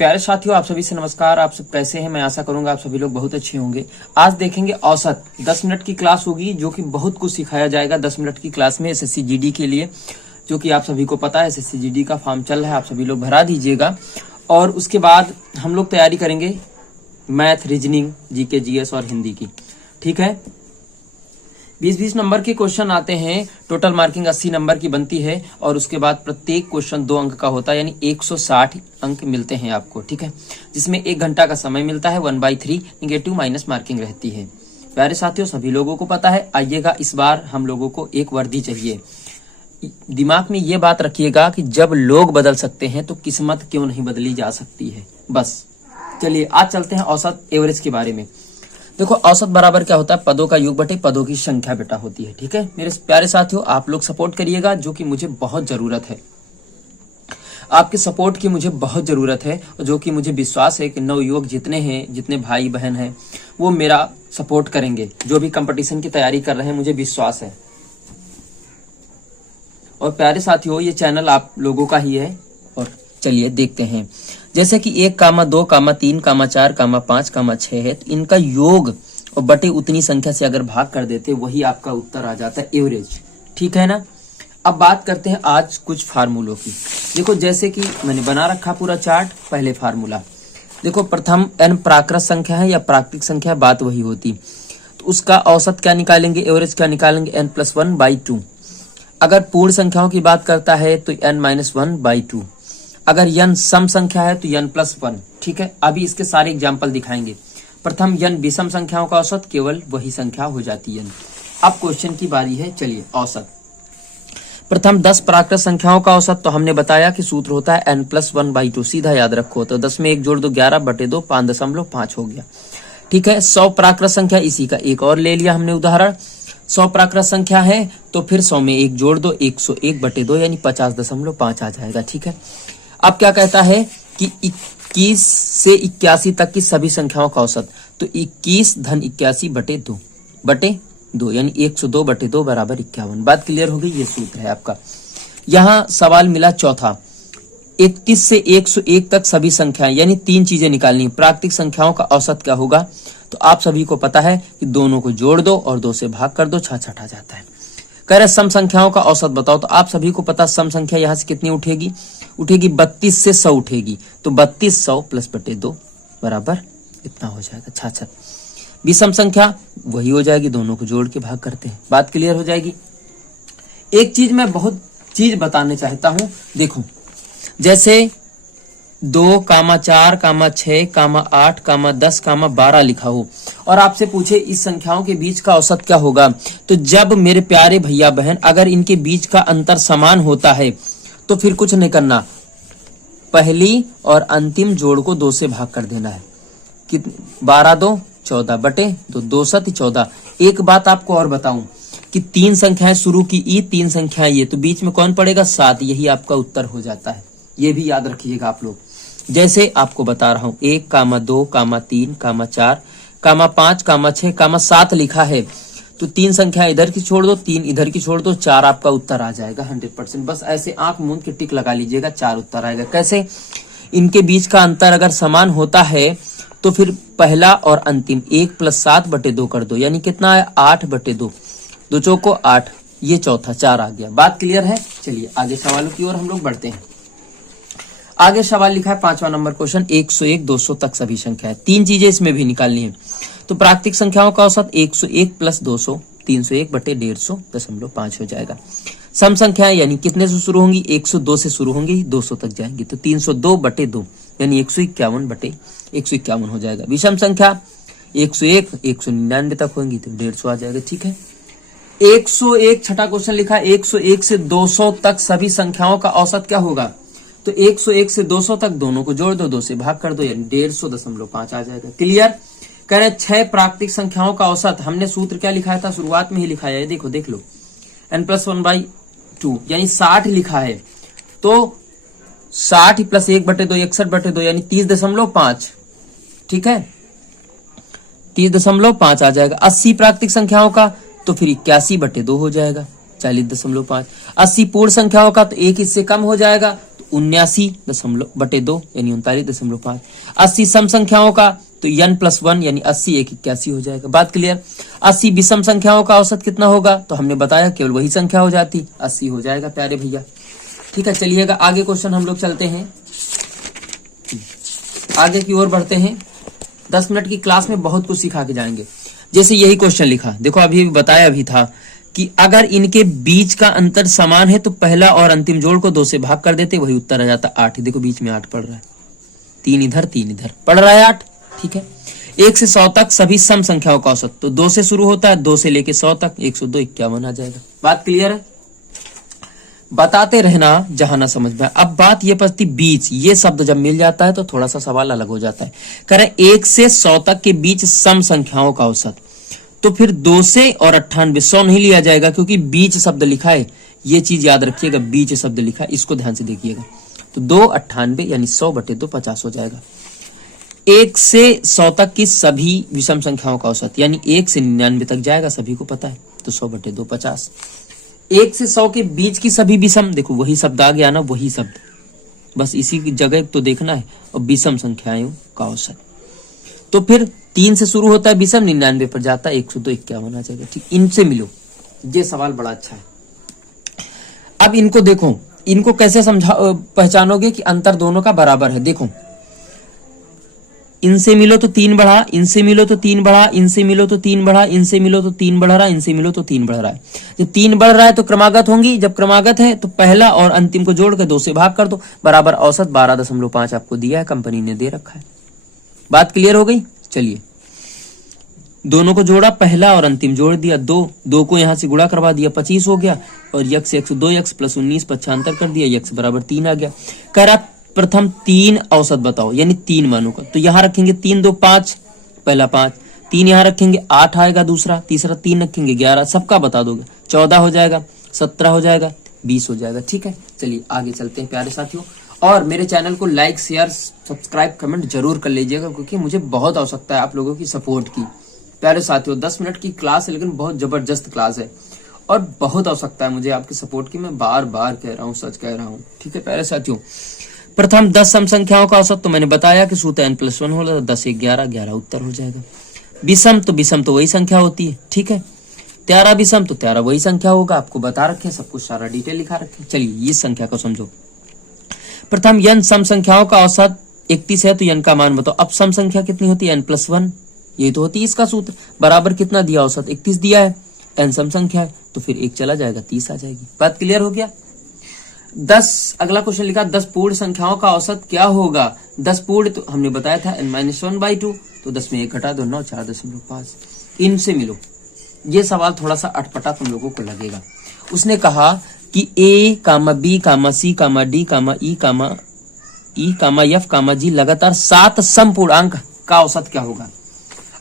प्यारे साथियों, आप सभी से नमस्कार। आप सब कैसे हैं? मैं आशा करूंगा आप सभी लोग बहुत अच्छे होंगे। आज देखेंगे औसत 10 मिनट की क्लास होगी, जो कि बहुत कुछ सिखाया जाएगा 10 मिनट की क्लास में एसएससी जीडी के लिए, जो कि आप सभी को पता है एसएससी जीडी का फॉर्म चल रहा है, आप सभी लोग भरा दीजिएगा। और उसके बाद हम लोग तैयारी करेंगे मैथ, रीजनिंग, जीके, जीएस और हिंदी की। ठीक है, 20-20 नंबर के क्वेश्चन आते हैं। टोटल मार्किंग 80 नंबर की बनती है और उसके बाद प्रत्येक क्वेश्चन 2 अंक का होता है, यानी 160 अंक मिलते हैं आपको। ठीक है, जिसमें 1 घंटा का समय मिलता है। 1/3 निगेटिव माइनस मार्किंग रहती है। प्यारे साथियों, सभी लोगों को पता है। आइएगा, इस बार हम लोगों को एक वर्दी चाहिए। दिमाग में ये बात रखिएगा कि जब लोग बदल सकते हैं तो किस्मत क्यों नहीं बदली जा सकती है। बस चलिए आज चलते हैं औसत एवरेज के बारे में। देखो, औसत बराबर क्या होता है? पदों का योग बटे पदों की संख्या बेटा होती है। ठीक है मेरे प्यारे साथियों, आप लोग सपोर्ट करिएगा, जो कि मुझे बहुत जरूरत है। आपके सपोर्ट की मुझे बहुत जरूरत है, जो कि मुझे विश्वास है कि नवयुवक जितने हैं, जितने भाई बहन हैं, वो मेरा सपोर्ट करेंगे। जो भी कंपटीशन की तैयारी कर रहे हैं, मुझे विश्वास है। और प्यारे साथियों, ये चैनल आप लोगों का ही है। और चलिए देखते हैं, जैसे कि 1, 2, 3, 4, 5, 6 है, तो इनका योग और बटे उतनी संख्या से अगर भाग कर देते, वही आपका उत्तर आ जाता है एवरेज। ठीक है ना। अब बात करते हैं आज कुछ फार्मूलों की। देखो, जैसे कि मैंने बना रखा पूरा चार्ट। पहले फार्मूला देखो, प्रथम n प्राकृत संख्या है या प्राकृतिक संख्या, बात वही होती, तो उसका औसत क्या निकालेंगे, एवरेज क्या निकालेंगे? n+1/2। अगर पूर्ण संख्याओं की बात करता है तो n-1/2। अगर n सम संख्या है तो n+1। ठीक है, अभी इसके सारे एग्जाम्पल दिखाएंगे। प्रथम n विषम संख्याओं का औसत, केवल वही संख्या हो जाती है। अब क्वेश्चन की बारी है। चलिए औसत, प्रथम 10 प्राकृत संख्याओं का औसत, तो हमने बताया कि सूत्र होता है n+1/2। सीधा याद रखो, तो 10 में 1 जोड़ दो, 11/2, 5.5 हो गया। ठीक है, 100 प्राकृत संख्या, इसी का एक और ले लिया हमने उदाहरण। 100 प्राकृत संख्या है तो फिर 100 में 1 जोड़ दो, 101/2 यानी 50.5 आ जाएगा। ठीक है, अब क्या कहता है कि 21 से 81 तक की सभी संख्याओं का औसत, तो 21 धन 81/2 यानी 102/2 बराबर 51। बात क्लियर हो गई? ये सूत्र है आपका। यहाँ सवाल मिला चौथा, 31 से 101 तक सभी संख्याएं, यानी 3 चीजें निकालनी है। प्राकृतिक संख्याओं का औसत क्या होगा? तो आप सभी को पता है कि दोनों को जोड़ दो और 2 से भाग कर दो, 6 आ जाता है। कह रहे सम संख्याओं का औसत बताओ, तो आप सभी को पता सम संख्या यहाँ से कितनी उठेगी? 32 से 100 उठेगी, तो 32 100 +/2 बराबर इतना हो जाएगा, 66। विषम संख्या वही हो जाएगी, दोनों को जोड़ के भाग करते हैं। बात क्लियर हो जाएगी। एक चीज मैं बहुत चीज बताने चाहता हूं। देखो, जैसे 2, 4, 6, 8, 10, 12 लिखा हो और आपसे पूछे इस संख्याओं के बीच का औसत क्या होगा, तो जब मेरे प्यारे भैया बहन अगर इनके बीच का अंतर समान होता है तो फिर कुछ नहीं करना, पहली और अंतिम जोड़ को 2 से भाग कर देना है। कितने? 12×2 14/2, 2 7 14। एक बात आपको और बताऊं कि 3 संख्याएं शुरू की, 3 संख्याएं ये, तो बीच में कौन पड़ेगा? 7। यही आपका उत्तर हो जाता है। ये भी याद रखिएगा आप लोग। जैसे आपको बता रहा हूं, 1, 2, 3, 4, 5, 6, 7 लिखा है, तो 3 संख्या इधर की छोड़ दो, 3 इधर की छोड़ दो, 4 आपका उत्तर आ जाएगा 100%। बस ऐसे आंख मूंद के टिक लगा लीजिएगा, 4 उत्तर आएगा। कैसे? इनके बीच का अंतर अगर समान होता है तो फिर पहला और अंतिम 1 + 7/2 कर दो, यानी कितना है? 8/2। 2 चौको 8, ये चौथा 4 आ गया। बात क्लियर है? चलिए आगे सवालों की ओर हम लोग बढ़ते हैं। आगे सवाल लिखा है 5वां नंबर क्वेश्चन, 101 200 तक सभी संख्याएं। 3 चीजें इसमें भी निकालनी है। तो प्राकृतिक संख्याओं का औसत 101 + 200, 301/150.5 हो जाएगा। सम संख्याएं यानी कितने से शुरू होंगी? 102 से शुरू होंगी, 200 तक जाएंगी, तो 302/2 यानी 151/151 हो जाएगा। विषम संख्या 101 199 तक होंगी, तो 150 आ जाएगा। ठीक है, 101 छठा क्वेश्चन लिखा है, 101 से 200 तक सभी संख्याओं का औसत क्या होगा? तो 101 से 200 तक दोनों को जोड़ दो, 2 से भाग कर दो, यानी 150.5 आ जाएगा। क्लियर? कह रहे 6 प्राकृतिक संख्याओं का औसत, हमने सूत्र क्या लिखाया था? शुरुआत में ही लिखाया है, देखो देख लो, n+1/2 यानी 60 लिखा है, तो 60 + 1/2 61/2 यानी 30.5। ठीक है, 30.5 आ जाएगा। 80 प्राकृतिक संख्याओं का, तो फिर 81/2 हो जाएगा, 40.5। 80 पूर्ण संख्याओं का, तो 1 इससे कम हो जाएगा, तो 79.2 यानी 39.5। 80 सम संख्याओं का तो n+1 यानी 80 एक 81 हो जाएगा। बात क्लियर। 80 विषम संख्याओं का औसत कितना होगा, तो हमने बताया केवल वही संख्या हो जाती, 80 हो जाएगा प्यारे भैया। ठीक है, चलिएगा आगे क्वेश्चन हम लोग चलते हैं, आगे की ओर बढ़ते हैं। 10 मिनट की क्लास में बहुत कुछ सिखा के जाएंगे। जैसे यही क्वेश्चन लिखा, देखो अभी बताया भी था कि अगर इनके बीच का अंतर समान है तो पहला और अंतिम जोड़ को 2 से भाग कर देते, वही उत्तर आ जाता 8। देखो बीच में 8 पड़ रहा है, 3 इधर 3 इधर पड़ रहा है 8। ठीक है, 1 से 100 तक सभी सम संख्याओं का औसत, तो 2 से शुरू होता है, 2 से लेके 100 तक, 102 51 आ जाएगा। बात क्लियर है, बताते रहना जहां ना समझ में। अब बात ये पड़ती बीच, ये शब्द जब मिल जाता है तो थोड़ा सा सवाल अलग हो जाता है। करें 1 से 100 तक के बीच सम संख्याओं का औसत, तो फिर 2 से और 98, 100 नहीं लिया जाएगा क्योंकि बीच शब्द लिखा है, ये चीज याद रखिएगा, बीच शब्द लिखा है, इसको ध्यान से देखिएगा। तो 2 98 यानी 100/2 50 हो जाएगा। 1 से 100 तक की सभी विषम संख्याओं का औसत, यानी 1 से 99 तक जाएगा, सभी को पता है, तो 100/2 50। 1 से 100 के बीच की सभी विषम, देखो वही शब्द आ गया ना, वही शब्द, बस इसी की जगह तो देखना है, और विषम संख्याओं का औसत। तो फिर 3 से शुरू होता है विषम, 99 पर जाता है, 102 51 आ जाएगा। ठीक, इनसे मिलो, ये सवाल बड़ा अच्छा है। अब इनको देखो, इनको कैसे पहचानोगे कि अंतर दोनों का बराबर है। देखो इनसे मिलो तो 3 बढ़ा, इनसे मिलो तो 3 बढ़ा, इनसे मिलो तो 3 बढ़ा, इनसे मिलो तो 3 बढ़ रहा है, इनसे मिलो तो 3 बढ़ रहा है। जब 3 बढ़ रहा है तो क्रमागत होंगी, जब क्रमागत है तो पहला और अंतिम को जोड़ कर 2 से भाग कर दो, बराबर औसत 12.5 आपको दिया है, कंपनी ने दे रखा है। बात क्लियर हो गई। चलिए दोनों को जोड़ा, पहला और अंतिम जोड़ दिया, 2 को यहां से गुणा करवा दिया, 25 हो गया, और यक्स 102 प्लस 19 75 कर दिया, यक्स बराबर 3 आ गया। कह रहा प्रथम 3 औसत बताओ, यानी 3 मानों का, तो यहां रखेंगे 3 2 5, पहला 5, 3 यहां रखेंगे 8 आएगा दूसरा, तीसरा 3 रखेंगे 11, सबका बता दोगे, 14 हो जाएगा, 17 हो जाएगा, 20 हो जाएगा। ठीक है, चलिए आगे चलते हैं प्यारे साथियों, और मेरे चैनल को लाइक शेयर सब्सक्राइब कमेंट जरूर कर लीजिएगा, क्योंकि मुझे बहुत आवश्यकता है आप लोगों की सपोर्ट की। प्यारे साथियों 10 मिनट की क्लास है, लेकिन बहुत जबरदस्त क्लास है, और बहुत आवश्यकता है मुझे आपकी सपोर्ट की, मैं बार बार कह रहा हूँ, सच कह रहा हूँ। ठीक है प्यारे साथियों, प्रथम 10 सम संख्याओं का औसत, तो मैंने बताया कि सूत्र n+1 होला, 10 1 11 11 उत्तर हो जाएगा। विषम तो वही संख्या होती है। ठीक है, 13 विषम तो 13 वही संख्या होगा, आपको बता रखे, सब कुछ सारा डिटेल लिखा रखे। चलिए इस संख्या को समझो। प्रथम n सम संख्याओं का औसत 31 है, तो n का मान बताओ। अब सम संख्या कितनी होती है, n+1, यही तो होती है इसका सूत्र। बराबर कितना दिया, औसत 31 दिया है, n सम संख्या है, तो फिर 1 चला जाएगा, 30 आ जाएगी। बात क्लियर हो गया। 10 अगला क्वेश्चन लिखा, 10 पूर्ण संख्याओं का औसत क्या होगा। 10 पूर्ण तो हमने बताया था n-1/2, तो 10 में 1 घटा दो, 9 4.5। इनसे मिलो, ये सवाल थोड़ा सा अटपटा तुम लोगों को लगेगा। उसने कहा कि A, B, C, D, E, F, G लगातार 7 सम पूर्णांक का औसत क्या होगा।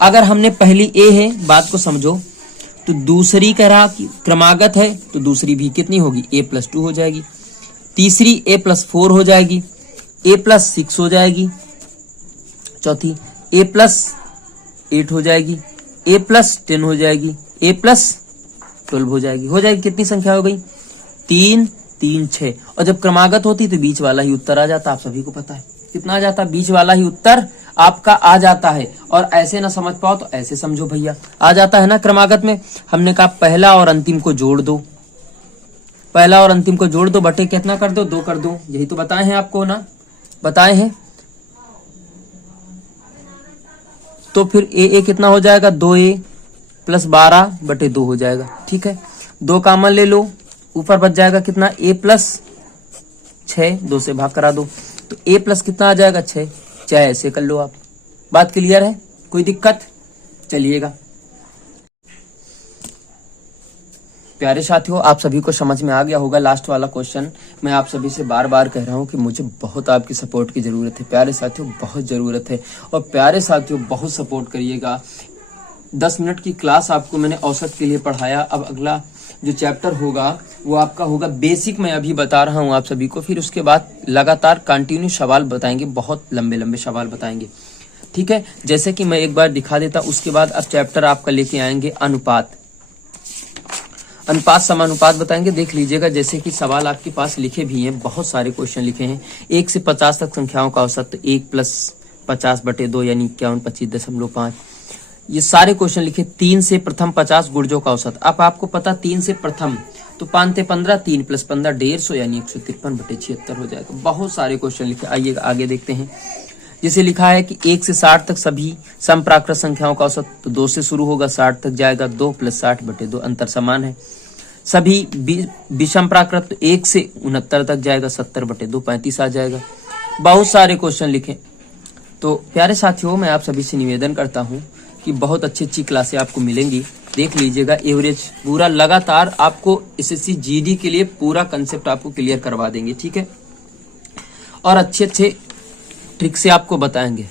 अगर हमने पहली A है, बात को समझो, तो दूसरी कह रहा कि क्रमागत है, तो दूसरी भी कितनी होगी, A+2 हो जाएगी। तीसरी A+4 हो जाएगी, A+6 हो जाएगी। चौथी A+8 हो जाएगी, A+10 हो जाएगी, A+12 हो जाएगी। हो जाएगी कितनी संख्या हो गई, 3 3 6। और जब क्रमागत होती तो बीच वाला ही उत्तर आ जाता, आप सभी को पता है कितना आ जाता, बीच वाला ही उत्तर आपका आ जाता है। और ऐसे ना समझ पाओ तो ऐसे समझो भैया, आ जाता है ना क्रमागत में। हमने कहा पहला और अंतिम को जोड़ दो, पहला और अंतिम को जोड़ दो, बटे कितना कर दो, 2 कर दो, यही तो बताए हैं आपको ना, बताए हैं। तो फिर A कितना हो जाएगा, 2A + 12/2 हो जाएगा। ठीक है, 2 कॉमन ले लो, ऊपर बच जाएगा कितना, A+6, 2 से भाग करा दो, तो A+ कितना आ जाएगा, 6, चाहे ऐसे कर लो आप। बात क्लियर है, कोई दिक्कत। चलिएगा प्यारे साथियों, आप सभी को समझ में आ गया होगा लास्ट वाला क्वेश्चन। मैं आप सभी से बार बार कह रहा हूं कि मुझे बहुत आपकी सपोर्ट की जरूरत है प्यारे साथियों, बहुत जरूरत है। और प्यारे साथियों बहुत सपोर्ट करिएगा। 10 मिनट की क्लास आपको मैंने औसत के लिए पढ़ाया। अब अगला जो चैप्टर होगा वो आपका होगा बेसिक, मैं अभी बता रहा हूं आप सभी को। फिर उसके बाद लगातार कंटिन्यू सवाल बताएंगे, बहुत लंबे लंबे सवाल बताएंगे। ठीक है, जैसे कि मैं एक बार दिखा देता, उसके बाद अब चैप्टर आपका लेके आएंगे अनुपात। अनुपात समानुपात बताएंगे। देख लीजिएगा, जैसे कि सवाल आपके पास लिखे भी हैं, बहुत सारे क्वेश्चन लिखे हैं। 1 से 50 तक संख्याओं का औसत 1 + 50/2 यानी 51 25.5। ये सारे क्वेश्चन लिखे। 3 से प्रथम 50 गुर्जों का औसत। अब आपको पता 3 से प्रथम तो 5 × 15 3 + 15 150 यानी 153/76 हो जाएगा। बहुत सारे क्वेश्चन लिखे। आइए आगे देखते हैं। जैसे लिखा है कि 1 से 60 तक सभी समप्राकृत संख्याओं का औसत, तो 2 से शुरू होगा 60 तक जाएगा। 2 + 60/2 अंतर समान है। सभी विषम प्राकृत, तो 1 से 69 तक जाएगा। 70/2 35 आ जाएगा। बहुत सारे क्वेश्चन लिखे। तो प्यारे साथियों, मैं आप सभी से निवेदन करता हूं कि बहुत अच्छी क्लासें आपको मिलेंगी। देख लीजिएगा, एवरेज पूरा लगातार आपको एसएससी जीडी के लिए पूरा कंसेप्ट आपको क्लियर करवा देंगे, ठीक है। और अच्छे ट्रिक से आपको बताएंगे।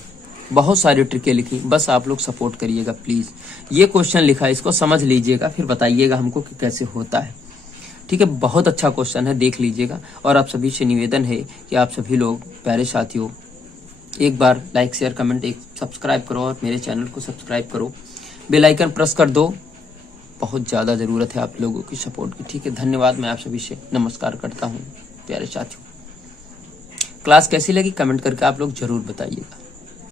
बहुत सारी ट्रिकें लिखी, बस आप लोग सपोर्ट करिएगा प्लीज। ये क्वेश्चन लिखा है, इसको समझ लीजिएगा, फिर बताइएगा हमको कि कैसे होता है, ठीक है। बहुत अच्छा क्वेश्चन है, देख लीजिएगा। और आप सभी से निवेदन है कि आप सभी लोग प्यारे साथियों एक बार लाइक शेयर कमेंट सब्सक्राइब करो और मेरे चैनल को सब्सक्राइब करो, बेल आइकन प्रेस कर दो। बहुत ज़्यादा ज़रूरत है आप लोगों की सपोर्ट की, ठीक है। धन्यवाद। मैं आप सभी से नमस्कार करता हूँ प्यारे साथियों। क्लास कैसी लगी कमेंट करके आप लोग जरूर बताइएगा।